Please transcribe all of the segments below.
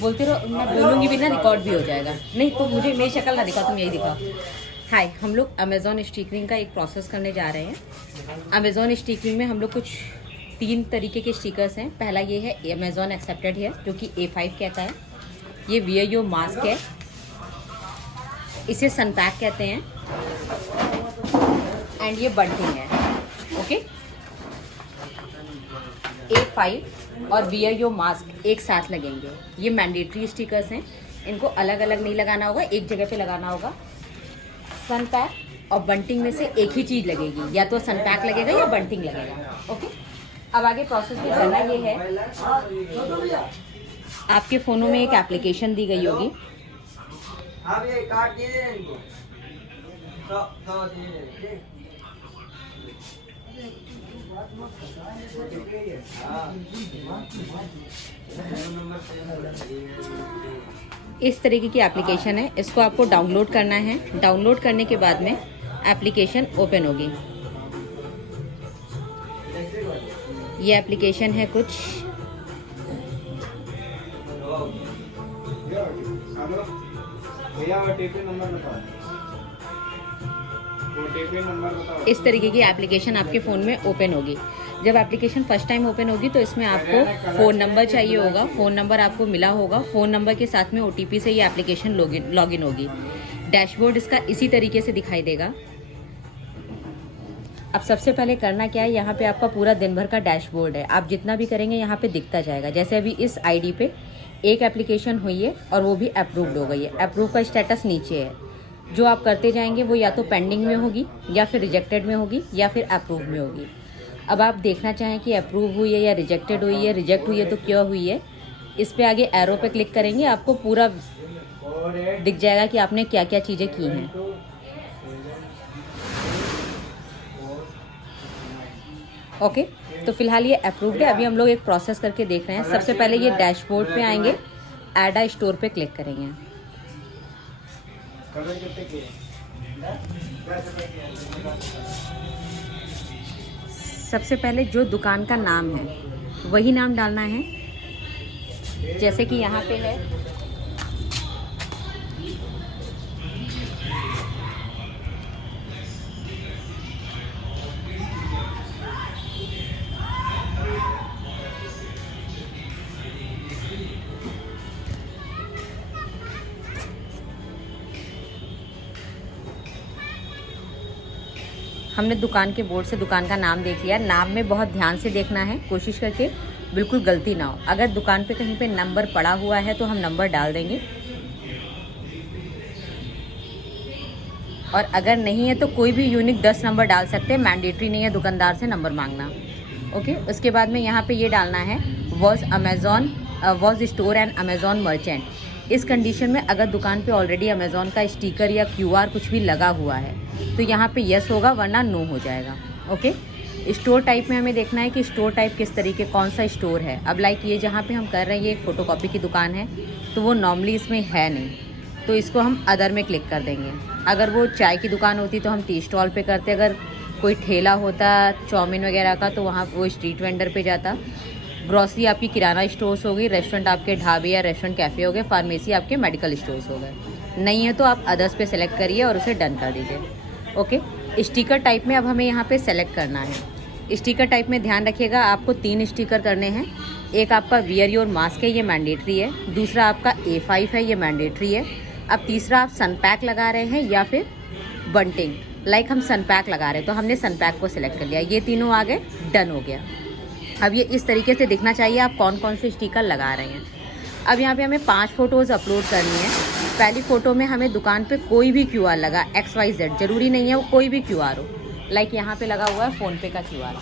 बोलते रहो, मैं बोलूँगी भी ना, रिकॉर्ड भी हो जाएगा। नहीं तो मुझे मेरी शक्ल ना दिखाओ, तुम यही दिखाओ। हाय, हम लोग अमेज़ॉन स्टिकरिंग का एक प्रोसेस करने जा रहे हैं। अमेज़ॉन स्टिकरिंग में हम लोग कुछ 3 तरीके के स्टिकर्स हैं। पहला ये है अमेज़ॉन एक्सेप्टेड है, जो कि A5 कहता है। ये वियर योर मास्क है, इसे सनपैक कहते हैं। एंड ये बंटिंग है। ओके, A5 और वियर योर मास्क एक साथ लगेंगे। ये मैंडेटरी स्टिकर्स हैं, इनको अलग अलग नहीं लगाना होगा, एक जगह पे लगाना होगा। सनपैक और बंटिंग में से एक ही चीज़ लगेगी, या तो सनपैक लगेगा या बंटिंग लगेगा। ओके, अब आगे प्रोसेस में करना ये है, आपके फ़ोनों में एक एप्लीकेशन दी गई होगी। इस तरीके की एप्लीकेशन है, इसको आपको डाउनलोड करना है। डाउनलोड करने के बाद में एप्लीकेशन ओपन होगी। ये एप्लीकेशन है कुछ इस तरीके की एप्लीकेशन आपके फ़ोन में ओपन होगी। जब एप्लीकेशन फर्स्ट टाइम ओपन होगी तो इसमें आपको फ़ोन नंबर चाहिए होगा। फ़ोन नंबर आपको मिला होगा, फ़ोन नंबर के साथ में OTP से ये एप्लीकेशन लॉगिन होगी। डैशबोर्ड इसका इसी तरीके से दिखाई देगा। अब सबसे पहले करना क्या है, यहाँ पे आपका पूरा दिन भर का डैशबोर्ड है। आप जितना भी करेंगे यहाँ पे दिखता जाएगा। जैसे अभी इस ID पे एक एप्लीकेशन हुई है और वो भी अप्रूव्ड हो गई है। अप्रूव का स्टेटस नीचे है। जो आप करते जाएंगे वो या तो पेंडिंग में होगी, या फिर रिजेक्टेड में होगी, या फिर अप्रूव में होगी। अब आप देखना चाहें कि अप्रूव हुई है या रिजेक्टेड हुई है। रिजेक्ट हुई है तो क्या हुई है, इस पे आगे एरो पे क्लिक करेंगे, आपको पूरा दिख जाएगा कि आपने क्या क्या चीज़ें की हैं। ओके, तो फिलहाल ये अप्रूव्ड है। अभी हम लोग एक प्रोसेस करके देख रहे हैं। सबसे पहले ये डैशबोर्ड पे आएंगे, ऐड अ स्टोर पे क्लिक करेंगे। सबसे पहले जो दुकान का नाम है वही नाम डालना है। जैसे कि यहाँ पे है हमने दुकान के बोर्ड से दुकान का नाम देख लिया। नाम में बहुत ध्यान से देखना है, कोशिश करके बिल्कुल गलती ना हो। अगर दुकान पे कहीं पे नंबर पड़ा हुआ है तो हम नंबर डाल देंगे, और अगर नहीं है तो कोई भी यूनिक 10 नंबर डाल सकते हैं। मैंडेटरी नहीं है दुकानदार से नंबर मांगना। ओके, उसके बाद में यहाँ पे ये डालना है, was store and Amazon merchant. इस कंडीशन में अगर दुकान पे ऑलरेडी अमेज़ॉन का स्टिकर या QR कुछ भी लगा हुआ है तो यहाँ पे यस होगा, वरना नो हो जाएगा। ओके, स्टोर टाइप में हमें देखना है कि स्टोर टाइप किस तरीके, कौन सा स्टोर है। अब लाइक ये जहाँ पे हम कर रहे हैं ये एक फ़ोटोकॉपी की दुकान है, तो वो नॉर्मली इसमें है नहीं, तो इसको हम अदर में क्लिक कर देंगे। अगर वो चाय की दुकान होती तो हम टी स्टॉल पे करते। अगर कोई ठेला होता चाउमीन वगैरह का तो वहाँ वो स्ट्रीट वेंडर पे जाता। ग्रॉसरी आपकी किराना स्टोर्स हो गई, रेस्टोरेंट आपके ढाबे या रेस्टोरेंट कैफ़े हो गए, फार्मेसी आपके मेडिकल स्टोर्स हो गए। नहीं है तो आप अदर्स पे सेलेक्ट करिए और उसे डन कर दीजिए। ओके, स्टिकर टाइप में अब हमें यहाँ पे सेलेक्ट करना है। स्टिकर टाइप में ध्यान रखिएगा, आपको 3 स्टिकर करने हैं। एक आपका वियर योर मास्क है, ये मैंडेटरी है। दूसरा आपका A5 है, ये मैंडेटरी है। अब तीसरा आप सनपैक लगा रहे हैं या फिर बंटिंग। लाइक हम सनपैक लगा रहे हैं तो हमने सनपैक को सिलेक्ट कर लिया। ये तीनों आ गए, डन हो गया। अब ये इस तरीके से दिखना चाहिए आप कौन कौन से स्टिकर लगा रहे हैं। अब यहाँ पे हमें 5 फ़ोटोज़ अपलोड करनी है। पहली फ़ोटो में हमें दुकान पे कोई भी QR लगा, XYZ, ज़रूरी नहीं है वो कोई भी QR हो। लाइक यहाँ पे लगा हुआ है फ़ोनपे का QR,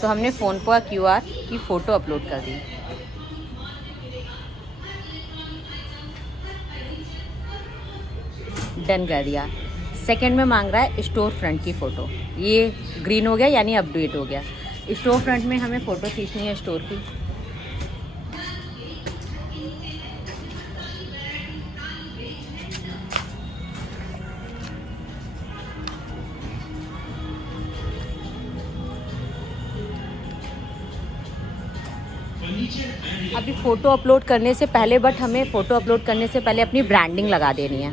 तो हमने फ़ोनपे QR की फ़ोटो अपलोड कर दी। डन कर दिया। सेकंड में मांग रहा है स्टोर फ्रंट की फ़ोटो, ये ग्रीन हो गया यानी अपडेट हो गया। स्टोर फ्रंट में हमें फ़ोटो खींचनी है स्टोर की। अभी फ़ोटो अपलोड करने से पहले हमें फ़ोटो अपलोड करने से पहले अपनी ब्रांडिंग लगा देनी है।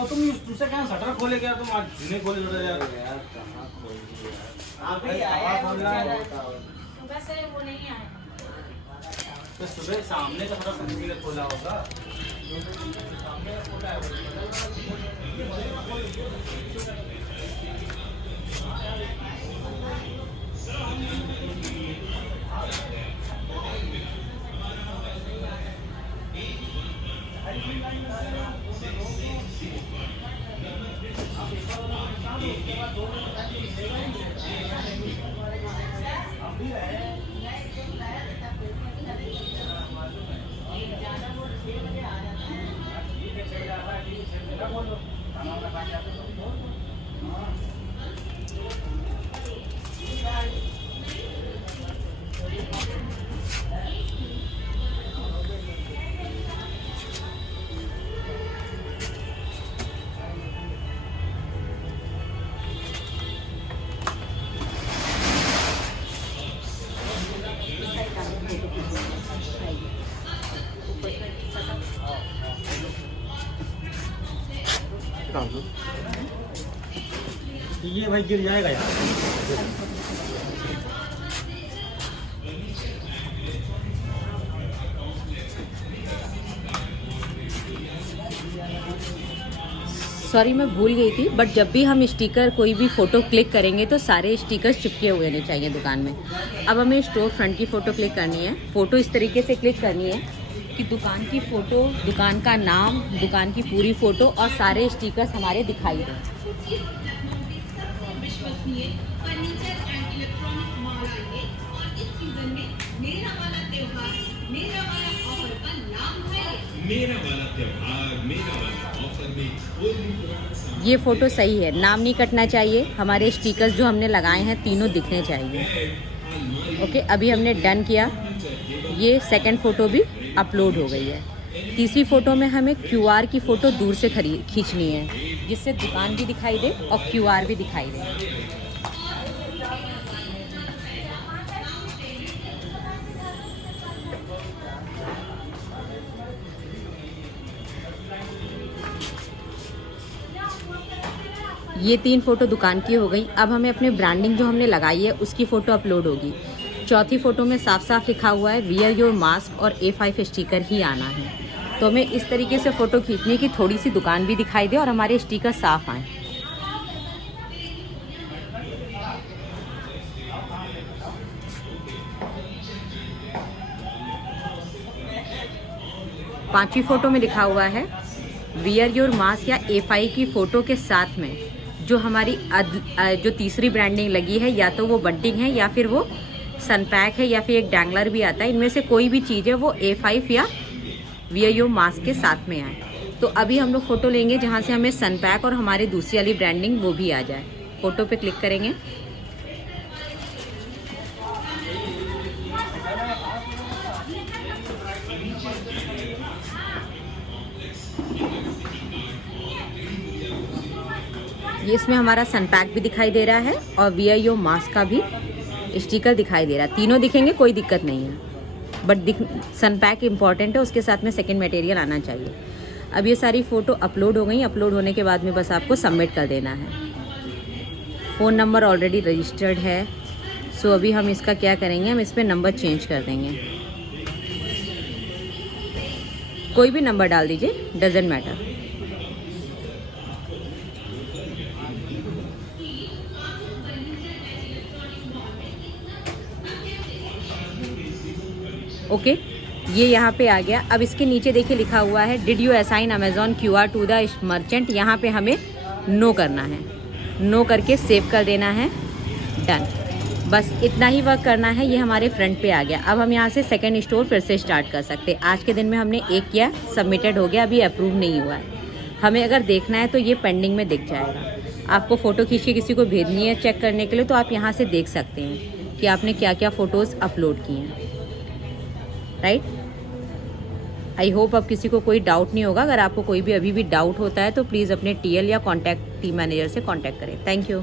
तुम तुझसे क्या शटर खोले क्या, तुम आज नहीं खोले शटर यार। कहाँ खोल दिया आप ही आया सुबह से, वो नहीं आया तो सुबह सामने का शटर किसी ने खोला होगा। सामने का खोला है ये भाई गिर जाएगा यार। सॉरी मैं भूल गई थी, बट जब भी हम स्टिकर कोई भी फ़ोटो क्लिक करेंगे तो सारे स्टिकर्स चिपके हुए होने चाहिए दुकान में। अब हमें स्टोर फ्रंट की फ़ोटो क्लिक करनी है। फ़ोटो इस तरीके से क्लिक करनी है कि दुकान की फ़ोटो, दुकान का नाम, दुकान की पूरी फ़ोटो और सारे स्टिकर्स हमारे दिखाई दें। ये फ़ोटो सही है, नाम नहीं कटना चाहिए, हमारे स्टिकर्स जो हमने लगाए हैं तीनों दिखने चाहिए। ओके, अभी हमने डन किया। ये सेकंड फ़ोटो भी अपलोड हो गई है। तीसरी फ़ोटो में हमें QR की फ़ोटो दूर से खींचनी है, जिससे दुकान भी दिखाई दे और QR भी दिखाई दे। ये 3 फ़ोटो दुकान की हो गई। अब हमें अपने ब्रांडिंग जो हमने लगाई है उसकी फ़ोटो अपलोड होगी। चौथी फ़ोटो में साफ साफ लिखा हुआ है वियर योर मास्क और A5 स्टिकर ही आना है। तो हमें इस तरीके से फ़ोटो खींचनी है कि थोड़ी सी दुकान भी दिखाई दे और हमारे स्टिकर साफ आएँ। पांचवी फ़ोटो में लिखा हुआ है वियर योर मास्क या A5 की फ़ोटो के साथ में जो हमारी जो तीसरी ब्रांडिंग लगी है, या तो वो बंटिंग है या फिर वो सनपैक है या फिर एक डैंगलर भी आता है, इनमें से कोई भी चीज़ है वो A5 या वियर योर मास्क के साथ में आए। तो अभी हम लोग फ़ोटो लेंगे जहाँ से हमें सनपैक और हमारी दूसरी वाली ब्रांडिंग वो भी आ जाए। फ़ोटो पे क्लिक करेंगे। ये इसमें हमारा सनपैक भी दिखाई दे रहा है और वियर योर मास्क का भी स्टिकर दिखाई दे रहा है। तीनों दिखेंगे, कोई दिक्कत नहीं है, बट सनपैक इम्पॉर्टेंट है, उसके साथ में सेकंड मटेरियल आना चाहिए। अब ये सारी फ़ोटो अपलोड हो गई। अपलोड होने के बाद में बस आपको सबमिट कर देना है। फ़ोन नंबर ऑलरेडी रजिस्टर्ड है, सो अभी हम इसका क्या करेंगे, हम इस पर नंबर चेंज कर देंगे। कोई भी नंबर डाल दीजिए, डजेंट मैटर। ओके, ये यहाँ पे आ गया। अब इसके नीचे देखिए लिखा हुआ है did you assign Amazon QR to the merchant. यहाँ पे हमें नो करना है, नो करके सेव कर देना है, डन। बस इतना ही वर्क करना है। ये हमारे फ्रंट पे आ गया। अब हम यहाँ से सेकंड स्टोर फिर से स्टार्ट कर सकते हैं। आज के दिन में हमने एक किया, सबमिटेड हो गया, अभी अप्रूव नहीं हुआ है। हमें अगर देखना है तो ये पेंडिंग में दिख जाएगा। आपको फ़ोटो खींच के किसी को भेजनी है चेक करने के लिए, तो आप यहाँ से देख सकते हैं कि आपने क्या क्या फ़ोटोज़ अपलोड की हैं, राइट। आई होप अब किसी को कोई डाउट नहीं होगा। अगर आपको कोई भी अभी भी डाउट होता है तो प्लीज़ अपने TL या कॉन्टैक्ट टीम मैनेजर से कॉन्टैक्ट करें। Thank you.